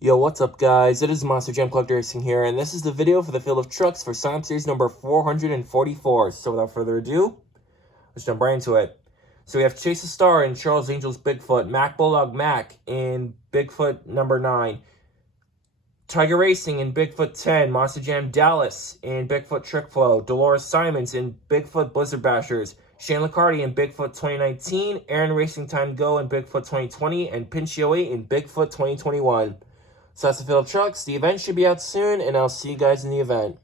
Yo, what's up guys? It is Monster Jam Collector Racing here, and this is the video for the field of trucks for Sign Up Series number 444. So without further ado, let's jump right into it. So we have Chase the Star in Charles Angel's Bigfoot, Mac Bulldog Mac in Bigfoot number 9, Tiger Racing in Bigfoot 10, Monster Jam Dallas in Bigfoot Trick Flow, Dolores Simons in Bigfoot Blizzard Bashers, Shane Licardi in Bigfoot 2019, Aaron Racing Time Go in Bigfoot 2020, and Pinchio 8 in Bigfoot 2021. So that's the field of trucks. The event should be out soon, and I'll see you guys in the event.